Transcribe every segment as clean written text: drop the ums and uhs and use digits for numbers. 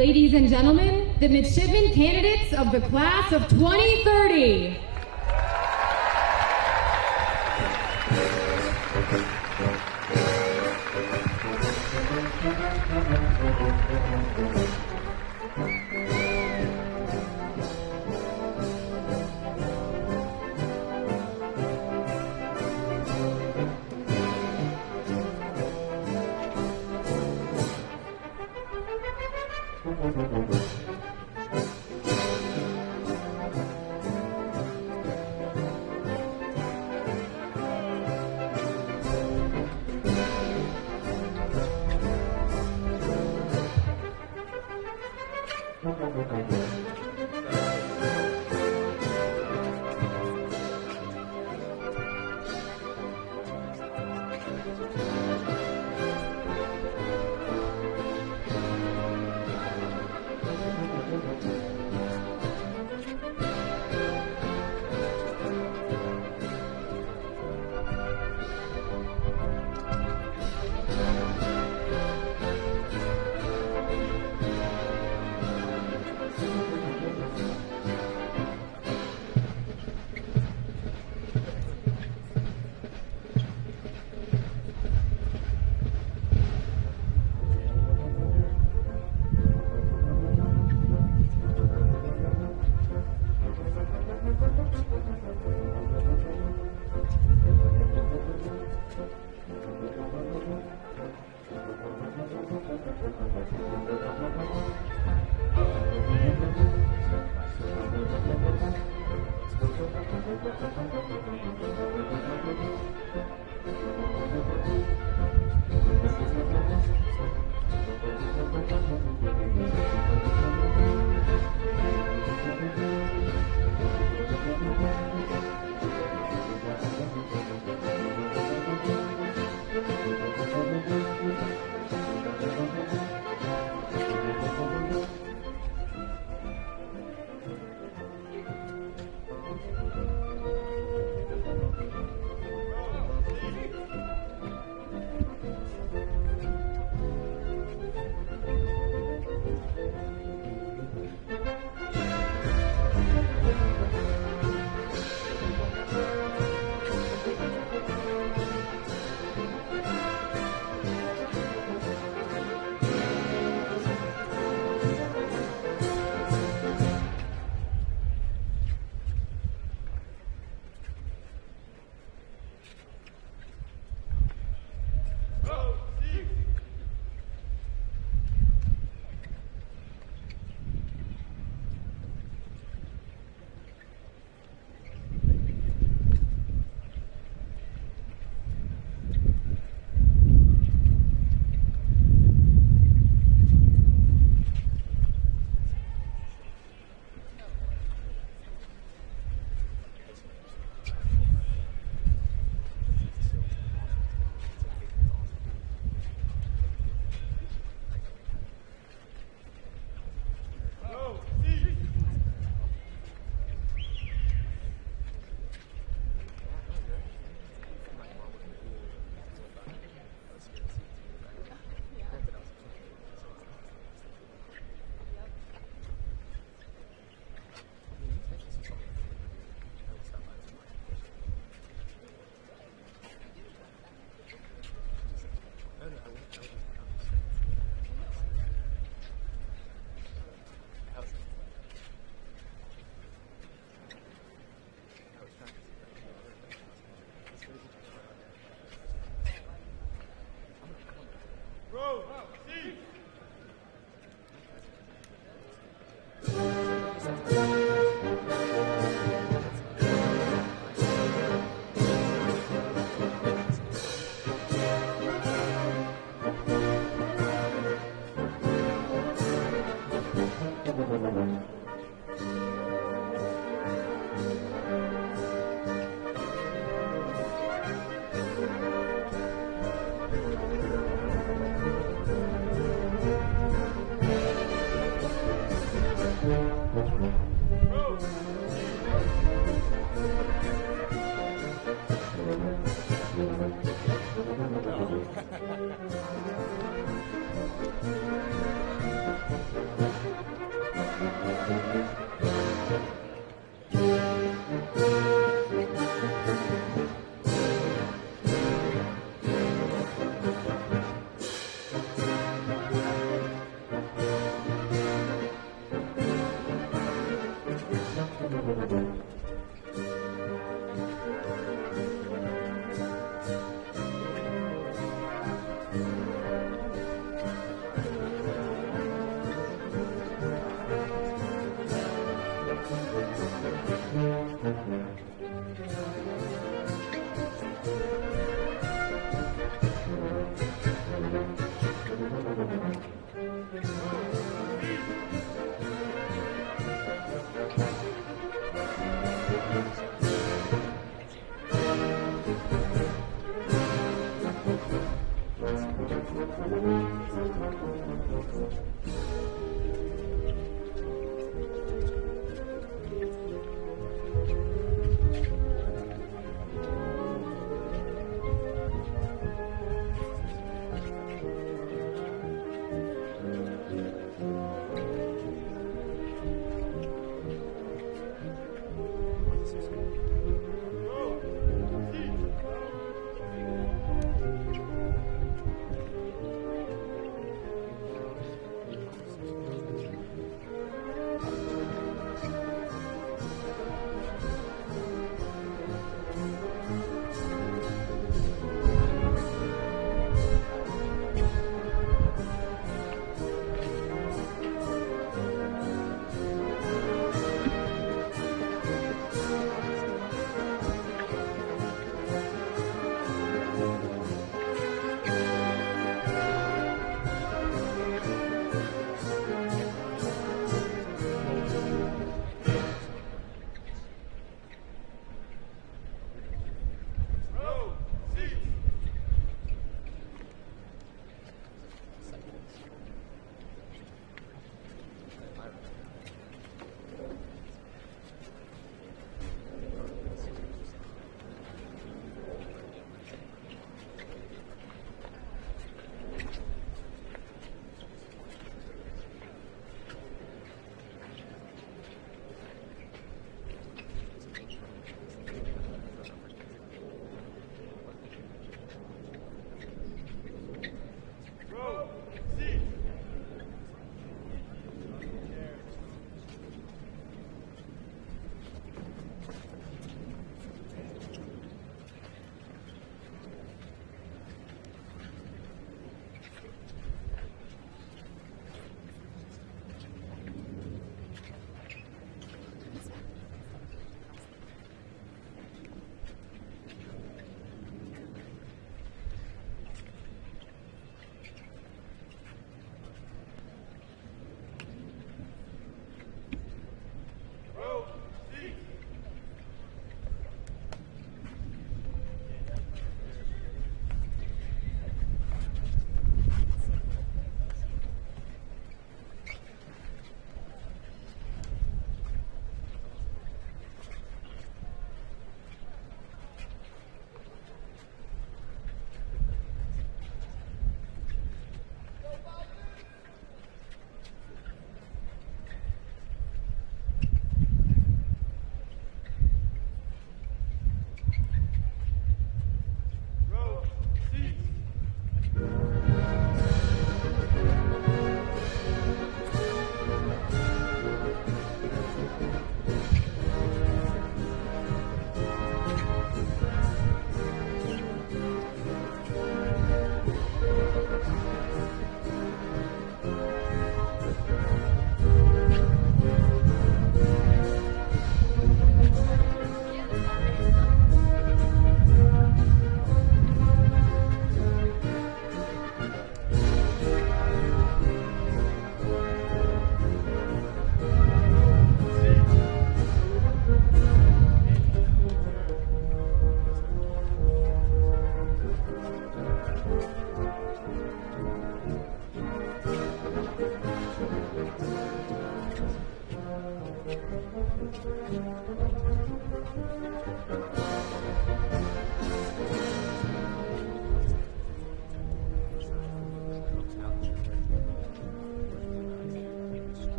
Ladies and gentlemen, the midshipman candidates of the class of 2030.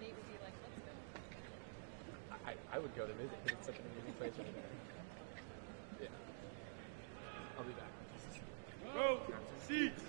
Nate would be like, let's go. I would go to visit because it's such an amazing place over there. Yeah. I'll be back. Go, seats.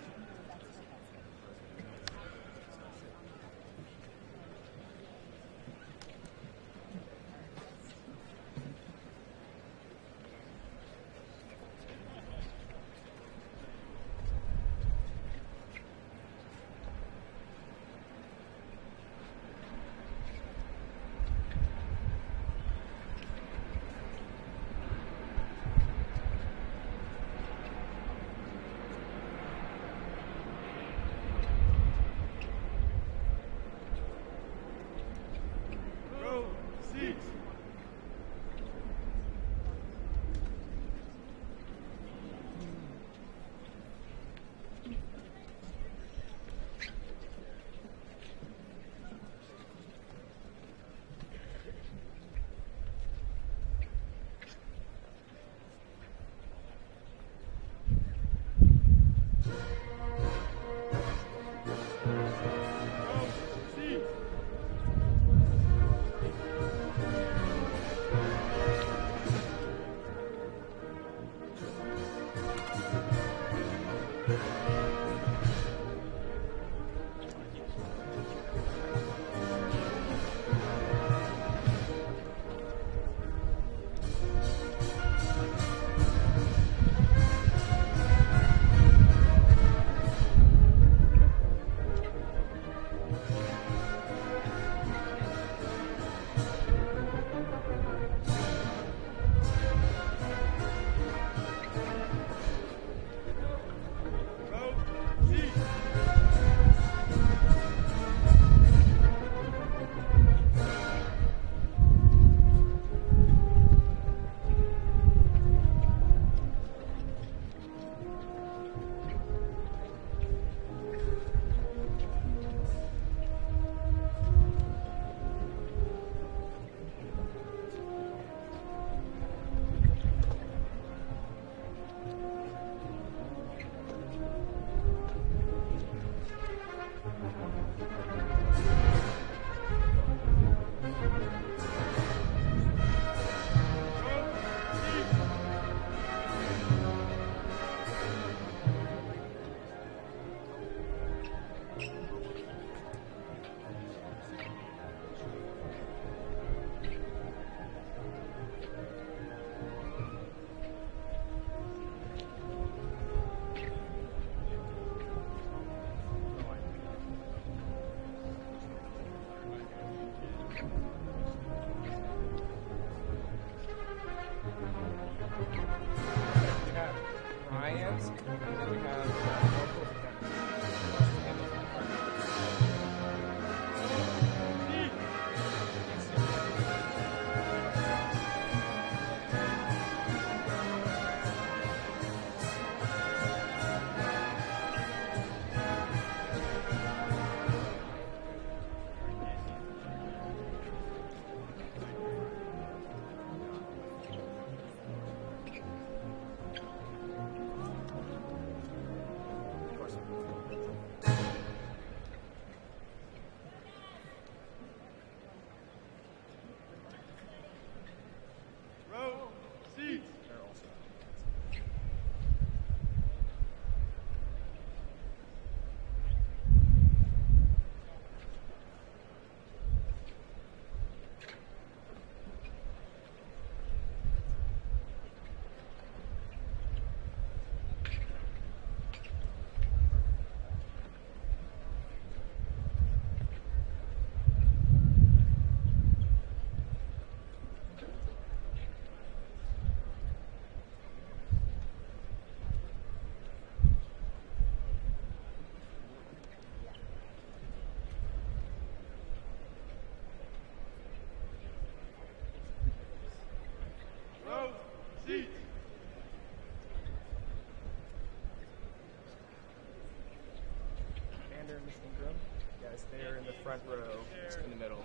Front row, just in the middle.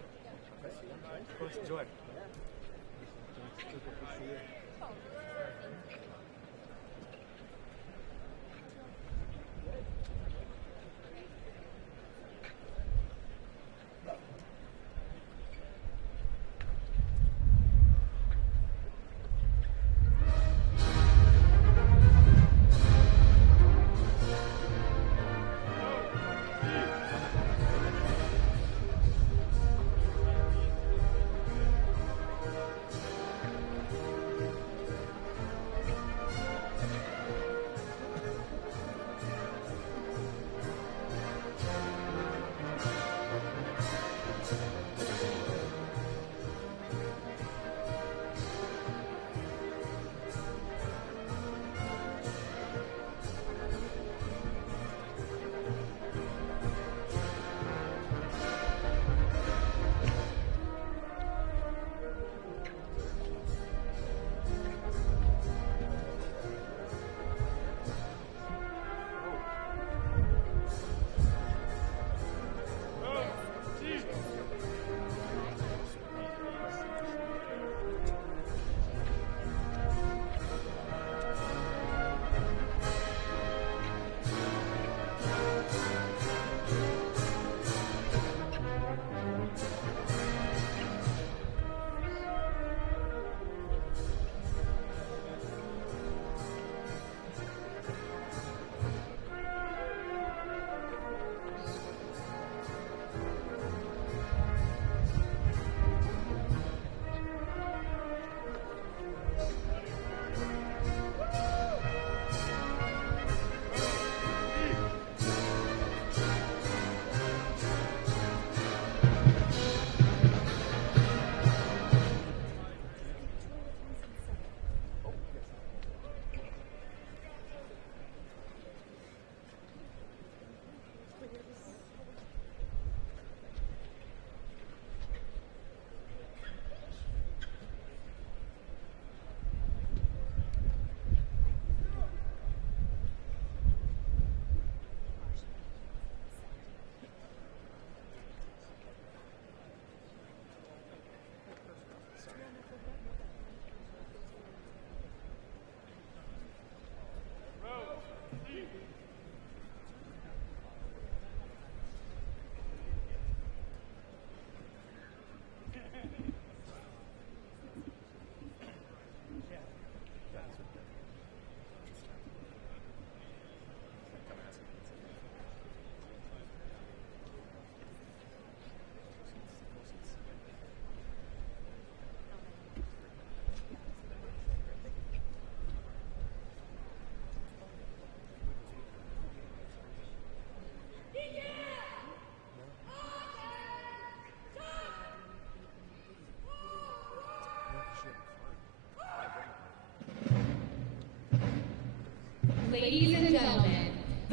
Of course, enjoy.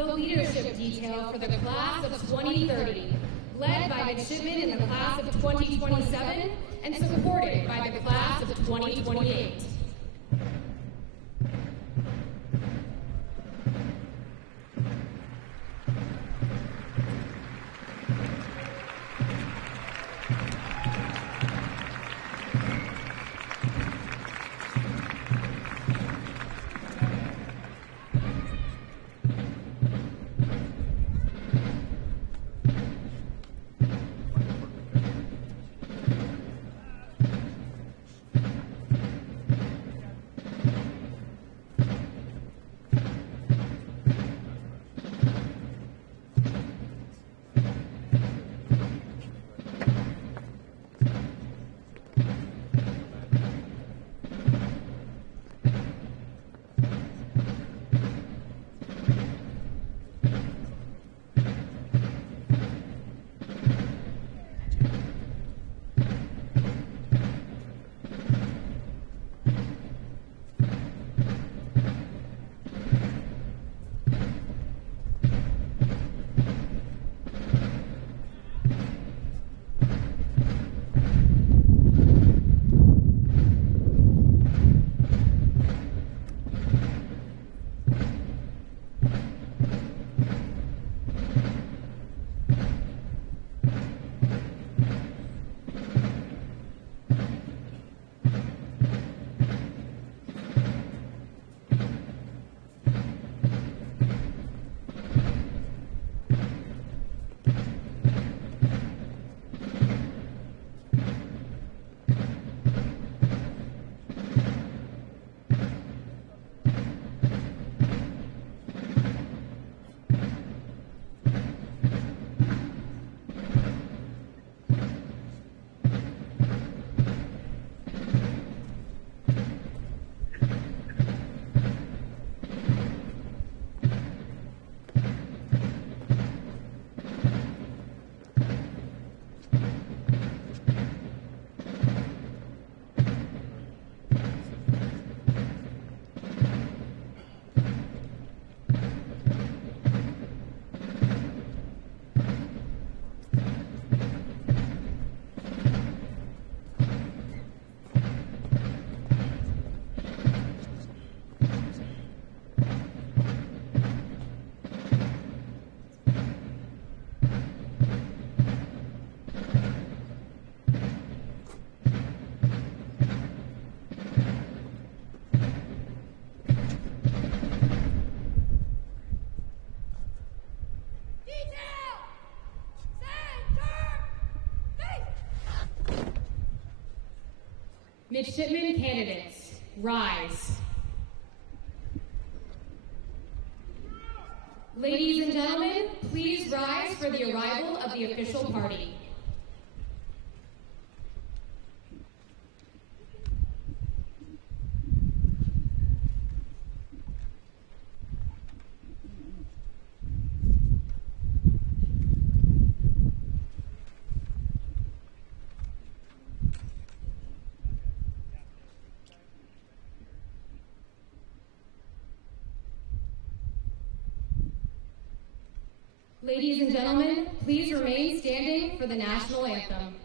the leadership detail for the class of 2030, led by midshipmen in the class of 2027 and supported by the class of 2028. Midshipmen candidates, rise. Ladies and gentlemen, please rise for the arrival of the official party. Ladies and gentlemen, please remain standing for the national anthem.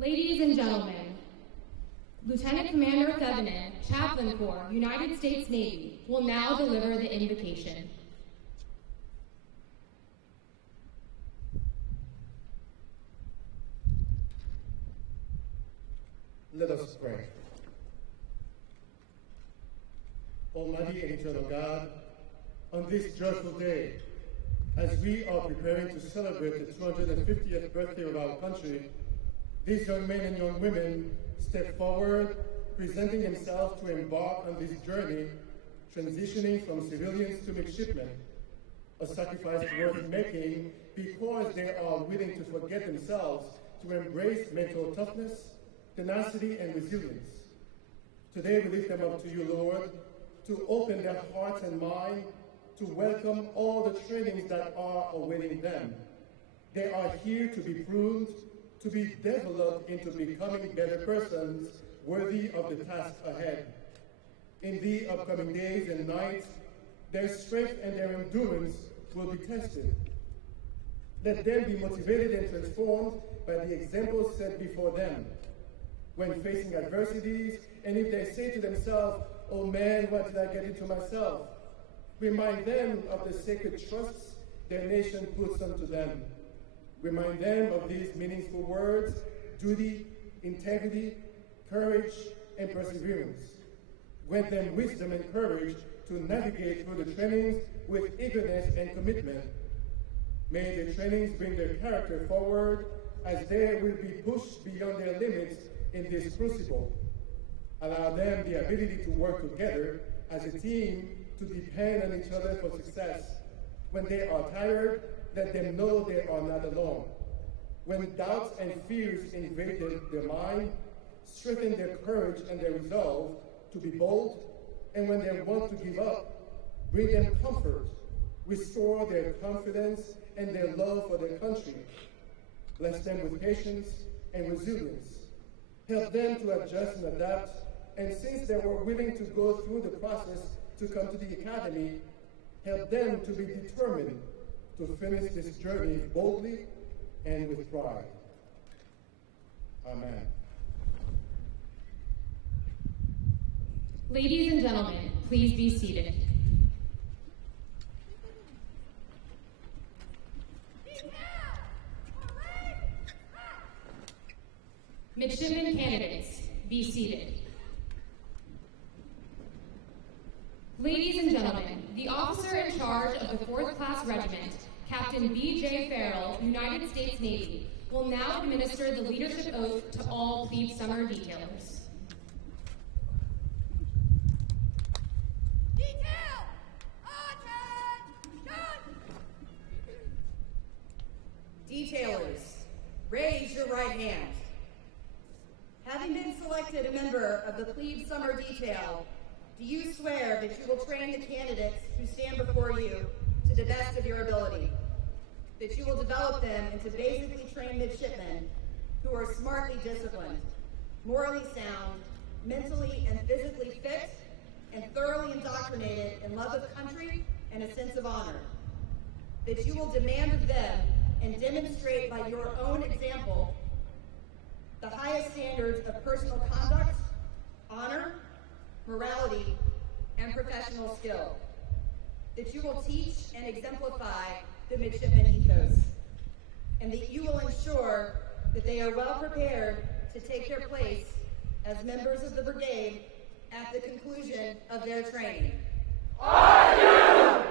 Ladies and gentlemen, Lieutenant Commander Thevenin, Chaplain Corps, United States Navy, will now deliver the invocation. Let us pray. Almighty and eternal God, on this joyful day, as we are preparing to celebrate the 250th birthday of our country, these young men and young women step forward, presenting themselves to embark on this journey, transitioning from civilians to midshipmen, a sacrifice worth making because they are willing to forget themselves to embrace mental toughness, tenacity, and resilience. Today we lift them up to you, Lord, to open their hearts and minds to welcome all the trainings that are awaiting them. They are here to be pruned, to be developed into becoming better persons worthy of the task ahead. In the upcoming days and nights, their strength and their endurance will be tested. Let them be motivated and transformed by the examples set before them. When facing adversities, and if they say to themselves, "Oh man, what did I get into myself?" remind them of the sacred trusts their nation puts onto them. Remind them of these meaningful words: duty, integrity, courage, and perseverance. Grant them wisdom and courage to navigate through the trainings with eagerness and commitment. May the trainings bring their character forward as they will be pushed beyond their limits in this crucible. Allow them the ability to work together as a team to depend on each other for success. When they are tired, let them know they are not alone. When doubts and fears invade their mind, strengthen their courage and their resolve to be bold. And when they want to give up, bring them comfort, restore their confidence and their love for their country. Bless them with patience and resilience. Help them to adjust and adapt. And since they were willing to go through the process to come to the academy, help them to be determined to finish this journey boldly and with pride. Amen. Ladies and gentlemen, please be seated. Midshipman candidates, be seated. Ladies and gentlemen, the officer in charge of the 4th Class Regiment, Captain B.J. Farrell, United States Navy, will now administer the leadership oath to all plebe summer detailers. Detail! Attention! Detailers, raise your right hand. Having been selected a member of the plebe summer detail, do you swear that you will train the candidates who stand before you to the best of your ability? That you will develop them into basically trained midshipmen who are smartly disciplined, morally sound, mentally and physically fit, and thoroughly indoctrinated in love of country and a sense of honor? That you will demand of them and demonstrate by your own example the highest standards of personal conduct, honor, morality, and professional skill. That you will teach and exemplify the midshipman ethos, and that you will ensure that they are well prepared to take their place as members of the brigade at the conclusion of their training. I do!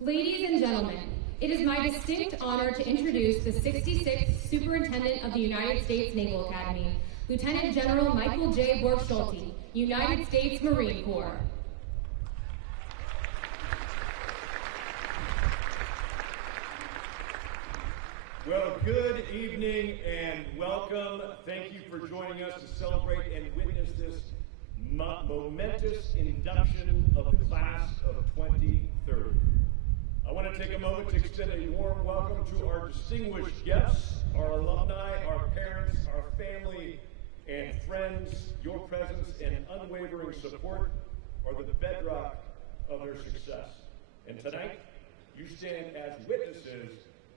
Ladies and gentlemen, it is my distinct honor to introduce the 66th Superintendent of the United States Naval Academy, Lieutenant General Michael J. Borg-Schulte, United States Marine Corps. Well, good evening and welcome. Thank you for joining us to celebrate and witness this momentous induction of the class of 2030. I want to take a moment to extend a warm welcome to our distinguished guests, our alumni, our parents, our family, and friends, your presence and unwavering support are the bedrock of their success. And tonight, you stand as witnesses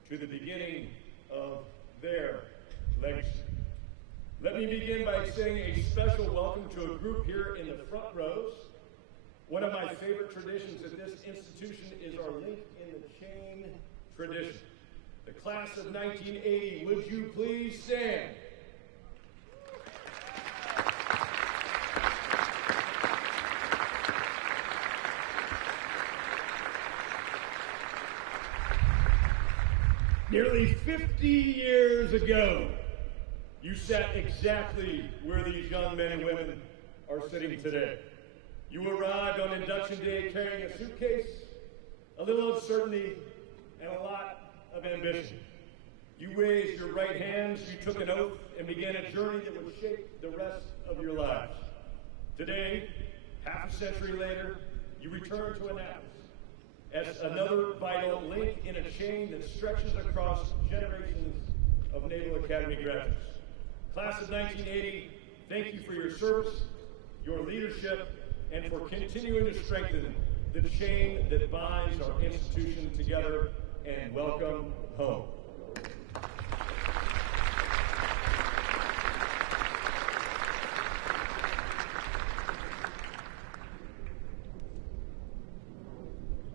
to the beginning of their legacy. Let me begin by saying a special welcome to a group here in the front rows. One of my favorite traditions at this institution is our link in the chain tradition. The class of 1980, would you please stand? Nearly 50 years ago, you sat exactly where these young men and women are sitting today. You arrived on induction day carrying a suitcase, a little uncertainty, and a lot of ambition. You raised your right hands, you took an oath, and began a journey that would shape the rest of your lives. Today, half a century later, you return to Annapolis as another vital link in a chain that stretches across generations of Naval Academy graduates. Class of 1980, thank you for your service, your leadership, and for continuing to strengthen the chain that binds our institution together, and welcome home.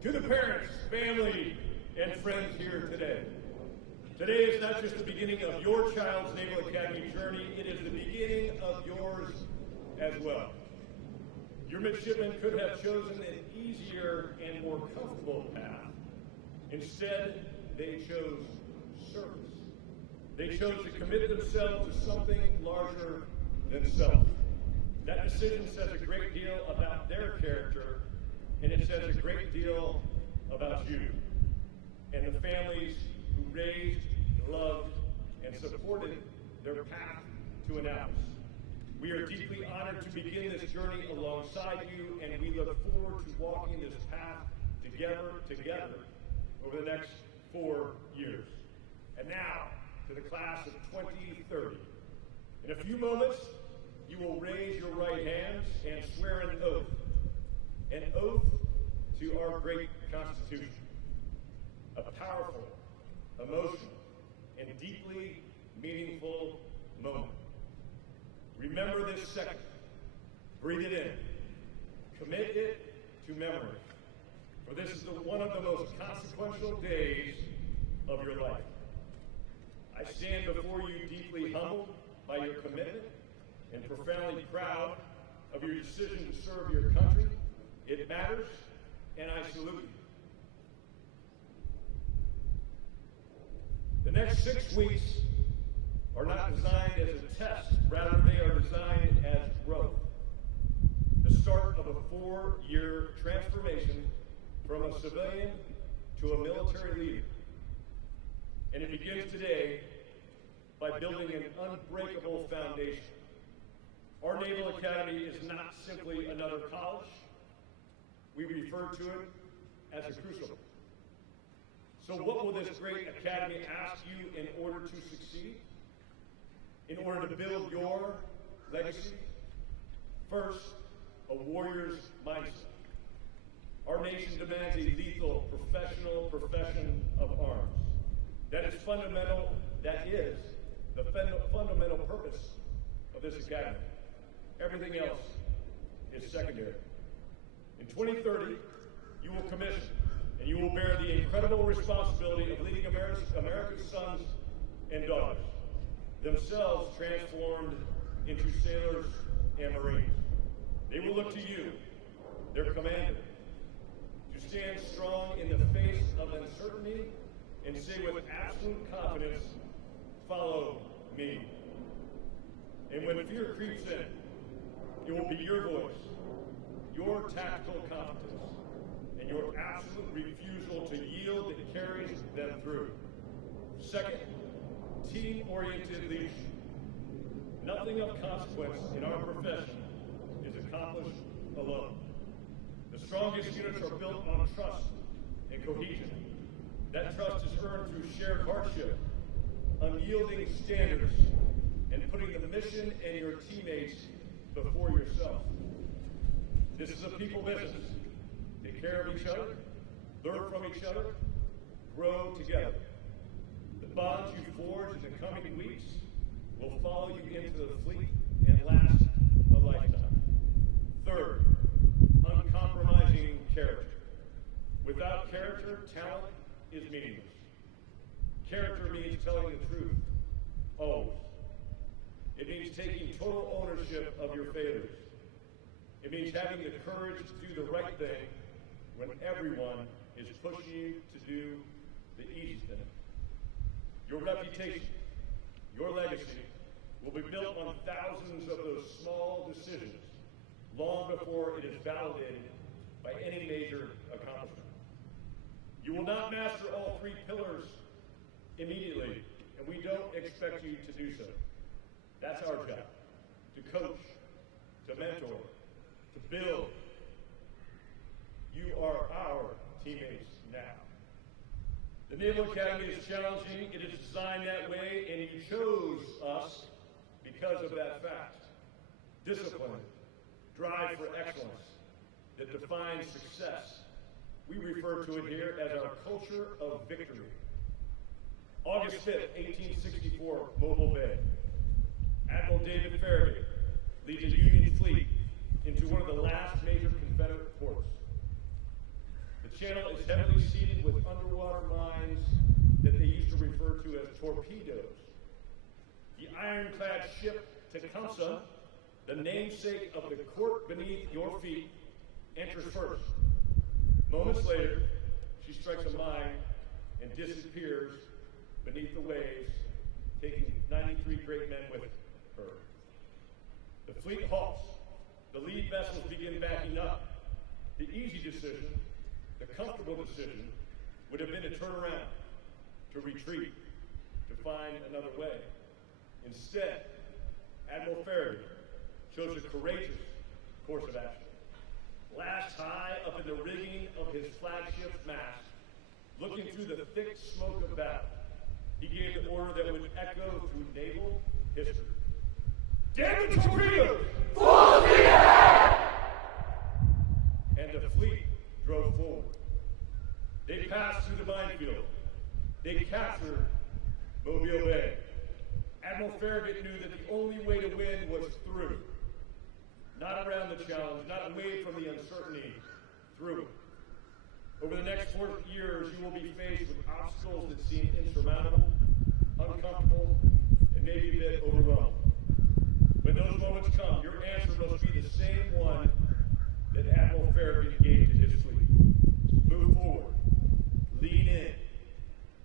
To the parents, family, and friends here today. Today is not just the beginning of your child's Naval Academy journey, it is the beginning of yours as well. Your midshipmen could have chosen an easier and more comfortable path. Instead, they chose service. They chose to commit themselves to something larger than self. That decision says a great deal about their character, and it says a great deal about you and the families who raised, loved, and supported their path to Annapolis. We are deeply honored to begin this journey alongside you, and we look forward to walking this path together over the next 4 years. And now, to the class of 2030. In a few moments, you will raise your right hands and swear an oath to our great Constitution. A powerful, emotional, and deeply meaningful moment. Remember this second. Breathe it in. Commit it to memory. For this is one of the most consequential days of your life. I stand before you deeply humbled by your commitment and profoundly proud of your decision to serve your country. It matters, and I salute you. The next 6 weeks are not designed as a test, rather they are designed as growth. The start of a 4-year transformation from a civilian to a military leader. And it begins today by building an unbreakable foundation. Our Naval Academy is not simply another college. We refer to it as a crucible. So what will this great academy ask you in order to succeed? In order to build your legacy? First, a warrior's mindset. Our nation demands a lethal, professional profession of arms. That is fundamental, that is the fundamental purpose of this academy. Everything else is secondary. In 2030, you will commission and you will bear the incredible responsibility of leading America's sons and daughters, themselves transformed into sailors and Marines. They will look to you, their commander, to stand strong in the face of uncertainty and say with absolute confidence, follow me. And when fear creeps in, it will be your voice, your tactical competence, and your absolute refusal to yield that carries them through. Second, team-oriented leadership. Nothing of consequence in our profession is accomplished alone. The strongest units are built on trust and cohesion. That trust is earned through shared hardship, unyielding standards, and putting the mission and your teammates before yourself. This is a people business. Take care of each other, learn from each other, grow together. The bonds you forge in the coming weeks will follow you into the fleet and last a lifetime. Third, uncompromising character. Without character, talent is meaningless. Character means telling the truth, always. It means taking total ownership of your failures. It means having the courage to do the right thing when everyone is pushing you to do the easy thing. Your reputation, your legacy, will be built on thousands of those small decisions long before it is validated by any major accomplishment. You will not master all three pillars immediately, and we don't expect you to do so. That's our job, to coach, to mentor, to build. You are our teammates now. The Naval Academy is challenging. It is designed that way, and you chose us because of that fact. Discipline, drive for excellence that defines success. We refer to it here as our culture of victory. August 5th, 1864, Mobile Bay. Admiral David Farragut leads a Union fleet into one of the last major Confederate ports. The channel is heavily seeded with underwater mines that they used to refer to as torpedoes. The ironclad ship Tecumseh, the namesake of the court beneath your feet, enters first. Moments later, she strikes a mine and disappears beneath the waves, taking 93 great men with her. The fleet halts. The lead vessels begin backing up. The easy decision, the comfortable decision, would have been to turn around, to retreat, to find another way. Instead, Admiral Farragut chose a courageous course of action. Last high up in the rigging of his flagship's mast, looking through the thick smoke of battle, he gave the order that would echo through naval history. Damn the torpedoes! Full speed ahead! And the fleet drove forward. They passed through the minefield. They captured Mobile Bay. Admiral Farragut knew that the only way to win was through. Not around the challenge, not away from the uncertainty, through it. Over the next 4 years, you will be faced with obstacles that seem insurmountable, uncomfortable, and maybe a bit overwhelming. When those moments come, your answer must be the same one that Admiral Farragut gave to his fleet. Move forward. Lean in.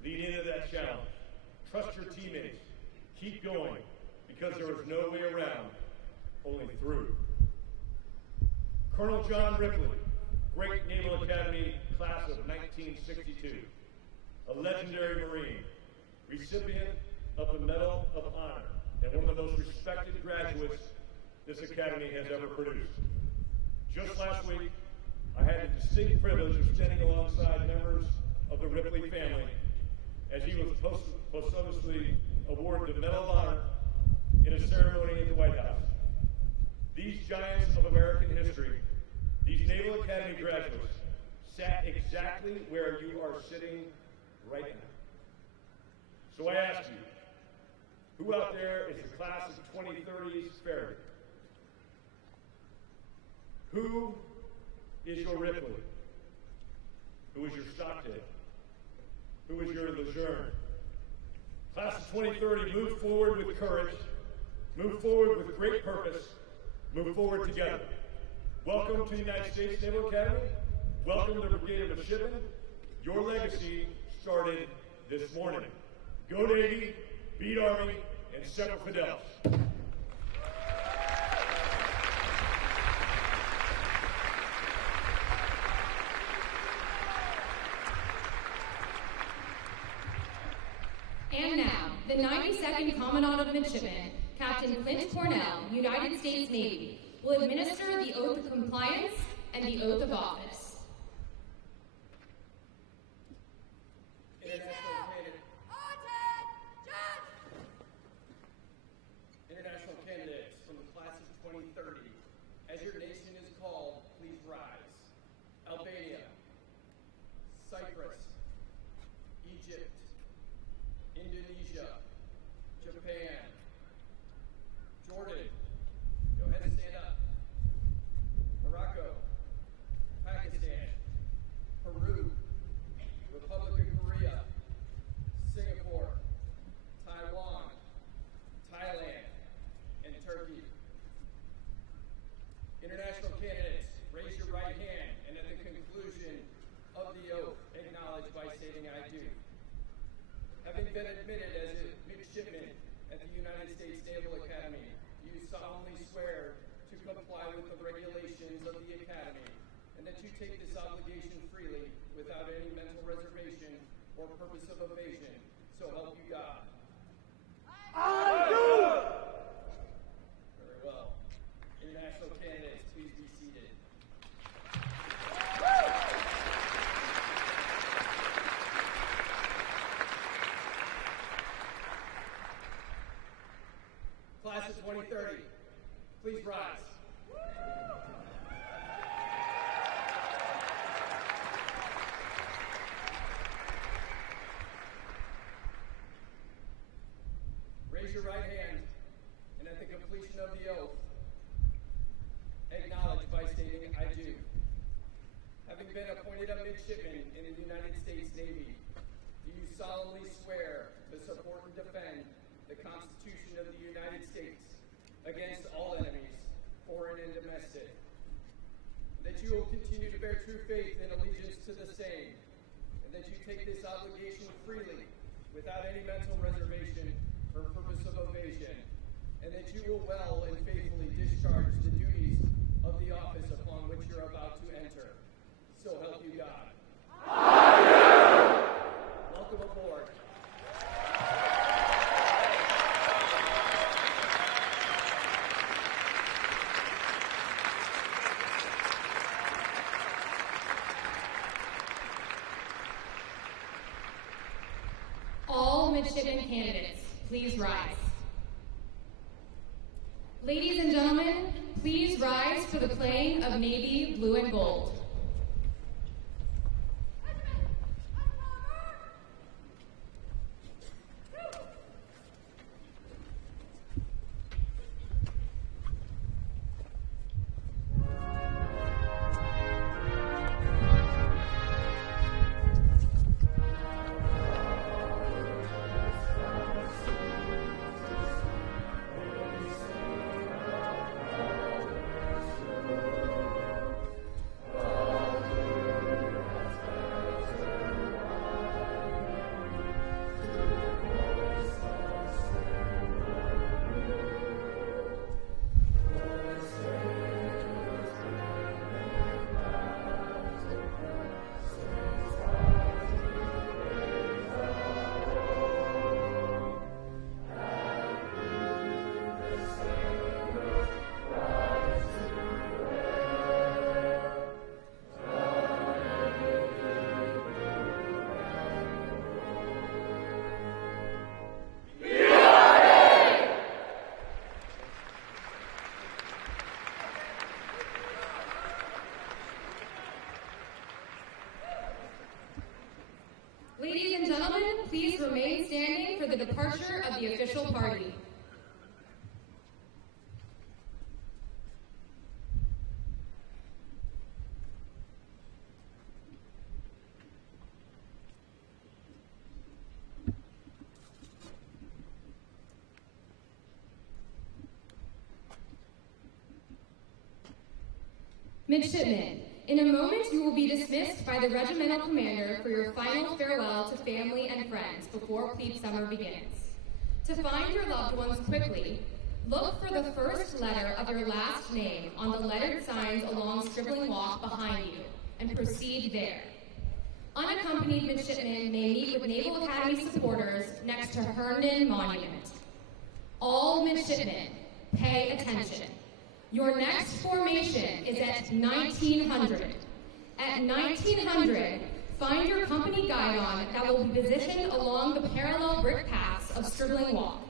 Lean into that challenge. Trust your teammates. Keep going, because there is no way around, only through. Colonel John Ripley, great Naval Academy class of 1962, a legendary Marine, recipient of the Medal of Honor, and one of the most respected graduates this Academy has ever produced. Just last week, I had the distinct privilege of standing alongside members of the Ripley family as he was posthumously awarded the Medal of Honor in a ceremony at the White House. These giants of American history, these Naval Academy graduates, sat exactly where you are sitting right now. So I ask you, who out there is the class of 2030's Farragut? Who is your Ripley? Who is your Stockdale? Who is your Lejeune? Class of 2030, move forward with courage, move forward with great purpose, move forward together. Welcome to the United States Naval Academy. Welcome to Brigade of Midshipmen. Your legacy started this morning. Go Navy, beat Army, and Semper Fidelis. And now, the 92nd Commandant of Midshipmen, Captain Clint Cornell, United States Navy, will administer the oath of compliance and the oath of office. Egypt, Indonesia, Japan, Jordan, go ahead and stand up, Morocco, Pakistan, Peru, Republic of Korea, Singapore, Taiwan, Thailand, and Turkey. International candidates, raise your right hand, and at the conclusion of the oath, acknowledge by stating "I do." Having been admitted as a midshipman at the United States Naval Academy, do you solemnly swear to comply with the regulations of the Academy, and that you take this obligation freely without any mental reservation or purpose of evasion, so help you God? I do! Very well. International candidates, please be seated. Class of 2030, please rise. Raise your right hand, and at the completion of the oath, acknowledge by stating "I do." Having been appointed a midshipman in the United States Navy, do you solemnly swear to support and defend the Constitution of the United States against all enemies, foreign and domestic, that you will continue to bear true faith and allegiance to the same, and that you take this obligation freely without any mental reservation or purpose of evasion, and that you will well and faithfully discharge the duties of the office upon which you're about to enter. So help you God. I do! Welcome aboard. All midshipman candidates, please rise. Ladies and gentlemen, please rise for the playing of Navy Blue and Gold. Ladies and gentlemen, please remain standing for the departure of the official party. Midshipmen, in a moment you will be dismissed by the regimental commander for your final farewell to family and friends before plebe summer begins. To find your loved ones quickly, look for the first letter of your last name on the lettered signs along Stribling Walk behind you, and proceed there. Unaccompanied midshipmen may meet with Naval Academy supporters next to Herndon Monument. All midshipmen, pay attention. Your next formation is at 1900. At 1900, find your company guidon that will be positioned along the parallel brick paths of Stribling Walk,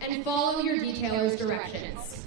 and follow your detailer's directions.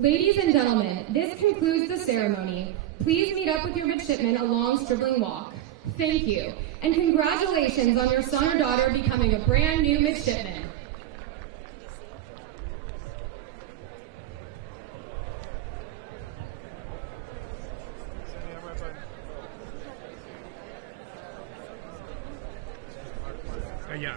Ladies and gentlemen, this concludes the ceremony. Please meet up with your midshipmen along Stribling Walk. Thank you, and congratulations on your son or daughter becoming a brand new midshipman. Yeah,